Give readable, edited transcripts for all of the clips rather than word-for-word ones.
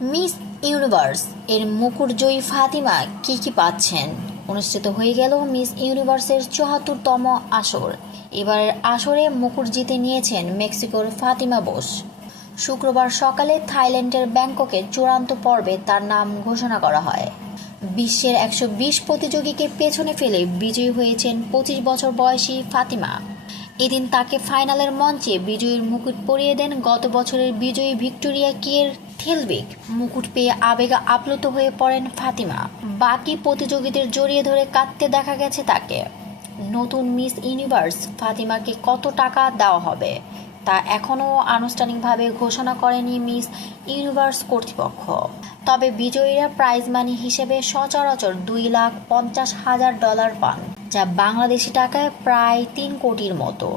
Miss universe এর মুকুটজয়ী ফাতিমা কি পাচ্ছেন? অনুষ্ঠিত হয়ে গেল মিস ইউনিভার্সের ৭৪তম আসর। এবারের আসরে মুকুট জিতে নিয়েছেন মেক্সিকোর ফাতিমা বোস। শুক্রবার সকালে থাইল্যান্ডের ব্যাংককে চূড়ান্ত পর্বে তার নাম ঘোষণা করা হয়। বিশ্বের ১২০ প্রতিযোগীকে পেছনে ফেলে বিজয়ী হয়েছেন ২৫ বছর বয়সী ফাতিমা। এদিন তাকে ফাইনালের মঞ্চে বিজয়ীর মুকুট পরিয়ে দেন গত বছরের বিজয়ী ভিক্টোরিয়া কিয়ের থেলবিক। মুকুট পেয়ে আবেগে আপ্লুত হয়ে পড়েন ফাতিমা। বাকি প্রতিযোগীদের জড়িয়ে ধরে কাঁদতে দেখা গেছে তাকে। নতুন মিস ইউনিভার্স ফাতিমাকে কত টাকা দেওয়া হবে তা এখনও আনুষ্ঠানিকভাবে ঘোষণা করেনি মিস ইউনিভার্স কর্তৃপক্ষ। তবে বিজয়ীরা প্রাইজ মানি হিসেবে সচরাচর $2,50,000 পান, যা বাংলাদেশি টাকায় প্রায় ৩ কোটির মতো।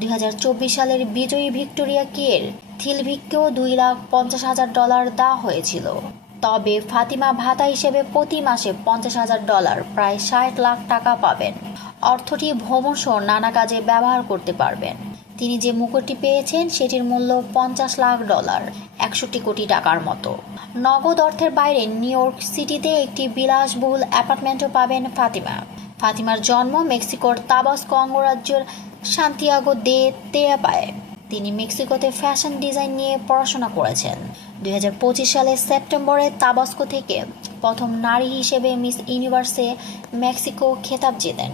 ২০২৪ সালের বিজয়ী ভিক্টোরিয়া কিয়ের থিলভিককেও $2,50,000 দেওয়া হয়েছিল। তবে ফাতিমা ভাতা হিসেবে প্রতি মাসে $50,000 প্রায় ৬০ লাখ টাকা পাবেন। অর্থটি ভ্রমণসহ নানা কাজে ব্যবহার করতে পারবেন। তিনি যে মুকুটটি পেয়েছেন সেটির মূল্য $50 লাখ, ৬১ কোটি টাকার মতো। নগদ অর্থের বাইরে নিউ ইয়র্ক সিটিতে একটি বিলাসবহুল অ্যাপার্টমেন্টও পাবেন ফাতিমা। ফাতিমার জন্ম মেক্সিকোর তাবাস্কো অঙ্গরাজ্যের সান্তিয়াগো দে তেয়াপায়। তিনি মেক্সিকোতে ফ্যাশন ডিজাইন নিয়ে পড়াশোনা করেছেন। ২০২৫ সালের সেপ্টেম্বরে তাবাস্কো থেকে প্রথম নারী হিসেবে মিস ইউনিভার্সে মেক্সিকো খেতাব জেতেন।